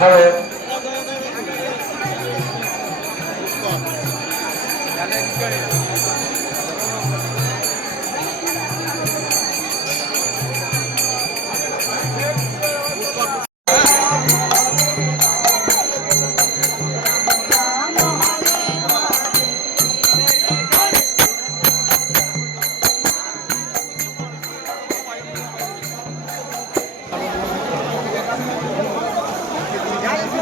Hello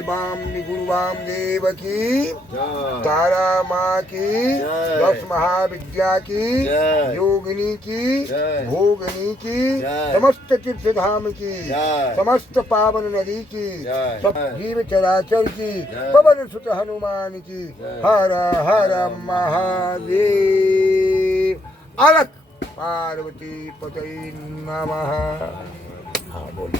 balm गुरु बाम देव की तारा माँ की दस महाविद्या की। योगिनी की। भोगनी की। समस्त तीर्थ धाम की समस्त पावन नदी की। सब जीव चराचर की। पवन सुत हनुमान की। हर हर महादेव। अलग पार्वती पते नमः। हाँ बोलो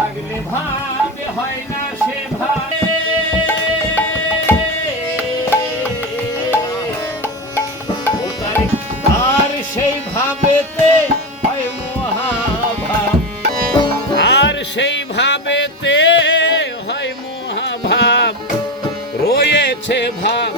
থাকলে ভাব হয় না সে ভাবে আর সেই ভাবেতে হয় মহাভাব আর সেই ভাবেতে হয় মহাভাব রয়েছে ভাব